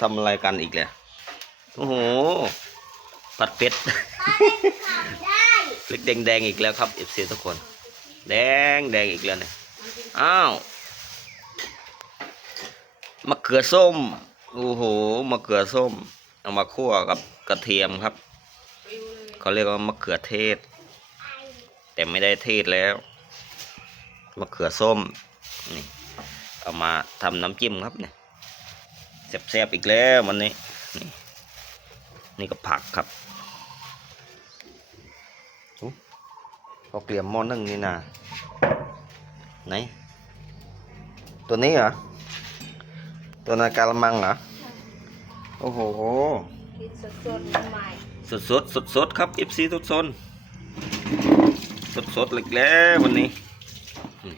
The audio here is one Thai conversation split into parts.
ทำอะไรกันอีกเลยโอ้โหผัดเป็ดได้พริกแดงๆอีกแล้วครับเอฟซีทุกคน แดงแดงอีกแล้วเนี่ยอ้าวมะเขือส้มโอ้โหมะเขือส้ม เอามาคั่วกับกระเทียมครับเขาเรียกว่ามะเขือเทศ แต่ไม่ได้เทศแล้วมะเขือส้มนี่เอามาทำน้ำจิ้มครับเนี่ย แซ่บๆอีกแล้ววันนี้ นี่นี่ก็ผักครับเขาเตรียมหม้อนึ่งนี่นะไหน ตัวนี้เหรอ ตัวนาการมังเหรอ โอ้โหกินสดๆใหม่สดสดสดสดๆครับอิฟซีทุกซนสดสดๆเลยแล้ววันนี้อืม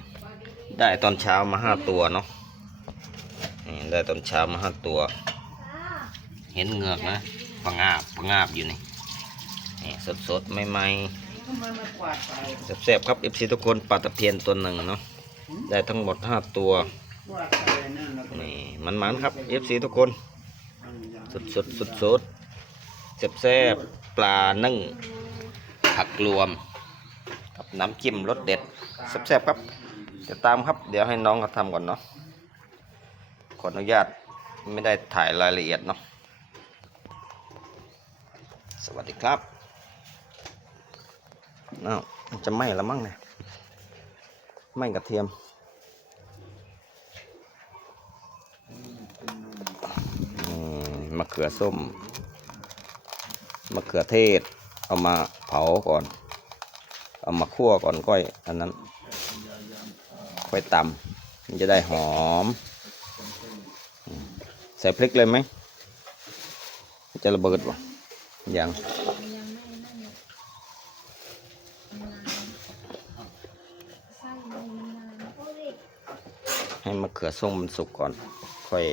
ได้ตอนเช้ามาห้าตัวเนาะนี่ ได้ตอนเช้ามาห้าตัว เห็นเงือกนะปังาบปังาบอยู่นี่สดสดๆไม่ไม่ๆแซ่บๆครับ FC ทุกคนปลาตะเพียนตัวหนึ่งเนาะได้ทั้งหมด5ตัวนี่มันมันครับ FC ทุกคนสดสดสดสดแซ่บแซ่บปลานึ่งผักรวมกับน้ำจิ้มรสเด็ดแซ่บแซ่บๆครับจะตามครับเดี๋ยวให้น้องเขาทำก่อนเนาะ ขออนุญาตไม่ได้ถ่ายรายละเอียดเนาะสวัสดีครับอ้าวมันจะไหม้แล้วมั้งเนี่ยไหม้กระเทียม มะเขือส้ม มะเขือเทศ เอามาเผาก่อน เอามาคั่วก่อนก้อย อันนั้นค่อยตำมันจะได้หอม ใส่พริกเลยไหมจะระเบิดวะยังยังไม่นั่นเลยนานไส้มันนานโอ้ยให้มะเขือส้มมันสุกก่อน ค่อย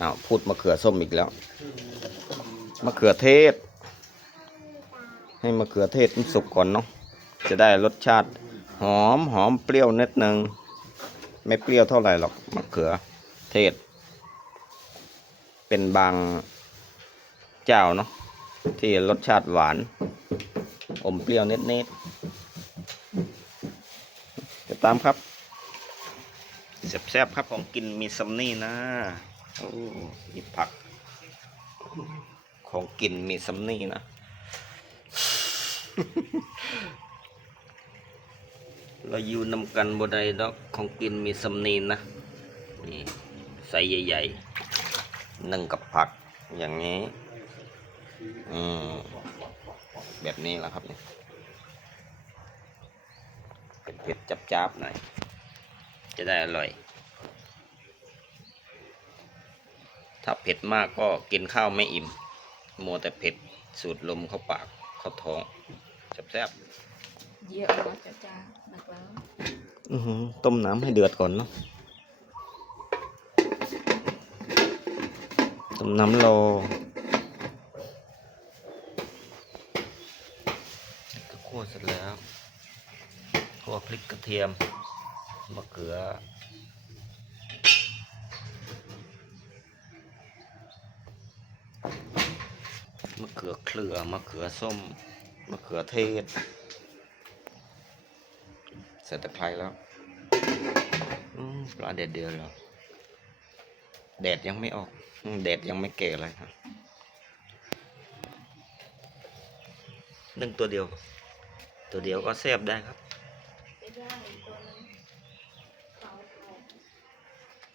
อ้าวพูดมะเขือส้มอีกแล้วมะเขือเทศ ให้มะเขือเทศมันสุกก่อนเนาะจะได้รสชาติหอมหอมเปรี้ยวนิดนึงไม่เปรี้ยวเท่าไหร่หรอกมะเขือเทศ เป็นบางเจ้าเนาะที่รสชาติหวาน อมเปรี้ยวนิดๆจะตามครับแซ่บๆครับของกินมีซัมนี่นะโอ้มีผัก ของกินมีซัมนี่นะเราอยู่นำกันบ่ได้ดอกของกินมีซัมนี่นะ นี่ใส่ใหญ่ ๆ นึ่งกับผักอย่างนี้อืมแบบนี้แหละครับเนี่ยเผ็ดๆจับๆหน่อยจะได้อร่อย ถ้าเผ็ดมากก็กินข้าวไม่อิ่มมัวแต่เผ็ดสูดลมเข้าปากเข้าท้องแซ่บเยอะแล้วจ้าจ้าหนักแล้วๆอื้อหือต้มน้ำให้เดือดก่อนเนาะ มน้ำรอคั่วเสร็จแล้วคั่วพริกกระเทียมมะเขือมะเขือเครือมะเขือส้มมะเขือเทศใส่ตะไคร้แล้วอืมปลาเด็ดเดียวแล้ว แดดยังไม่ออกแดดยังไม่เก่เลยครับนึ่งตัวเดียว ตัวเดียวก็แซบได้ครับรงเขาเขา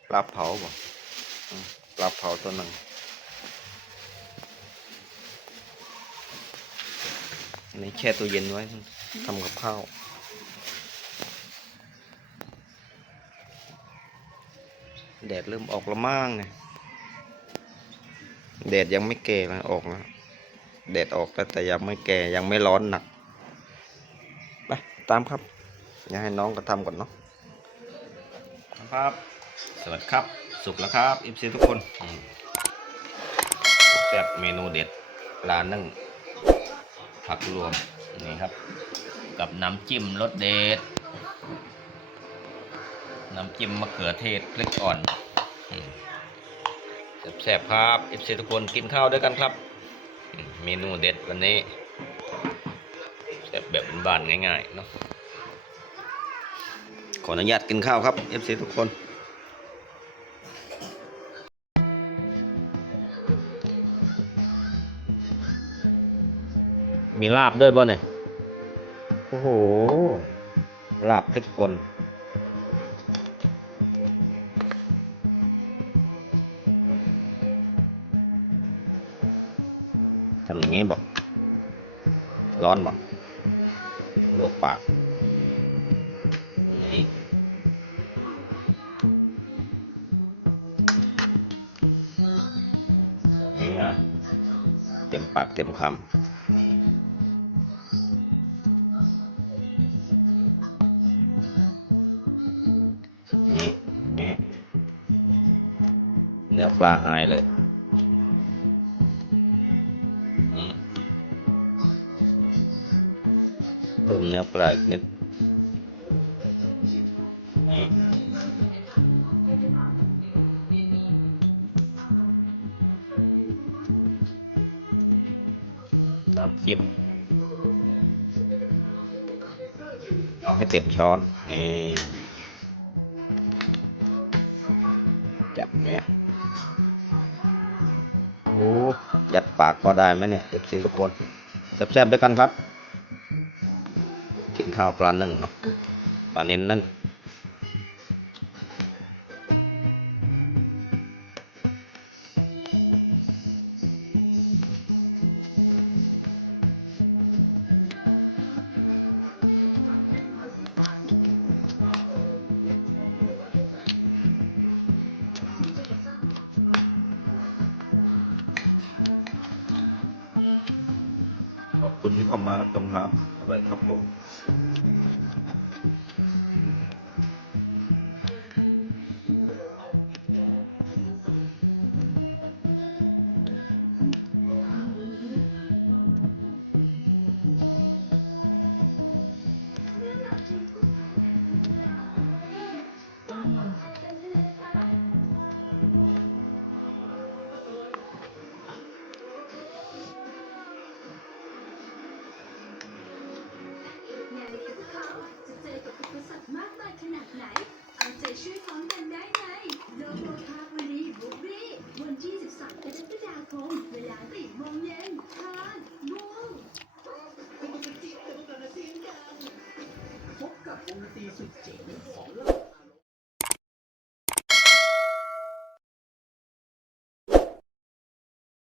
ปลาเผาบ่ปลาเผาตัวหนึ่งนนี้แช่ตัวเย็นไว้ทำกับข้าว แดดเริ่มออกแล้วมั่งเนี่ยแดดยังไม่แก่มันออกแล้วแดดออกแต่แต่ยังไม่แก่ยังไม่ร้อนหนักไปตามครับอยากให้น้องก็ทำก่อนเนาะครับ สวัสดีครับ สุกแล้วครับอิฟซีทุกคนอืมแซ่บเมนูเด็ดปลานึ่งผักรวมนี่ครับ กับน้ำจิ้มรสเด็ด น้ำจิ้มมะเขือเทศพริกอ่อนแซ่บๆครับเอฟซีทุกคนกินข้าวด้วยกันครับ เมนูเด็ดวันนี้แซ่บแบบบ้านง่ายๆเนาะขออนุญาตกินข้าวครับเอฟซีทุกคนมีลาบด้วยป่ะเนี่ย โอ้โห ลาบทุกคน ทำอย่างนี้บอกร้อนบอกลวกปากนี่เต็มปากเต็มคำเนื้อปลาหายเลย นื้อปลาเก็ดนี่น้ำจิ้มเอาให้เต็มช้อนนี่จับเนี่ยโอ้ยัดปากพอได้ไหมเนี่ยเก็บสี่ทุกคนแซ่บๆด้วยกันครับ គេខោប្រន់នឹងបាទនេះនឹង งเวลสี่โมงเย็นทานลุงพบกับวงดนตรีสุดเจ๋งของ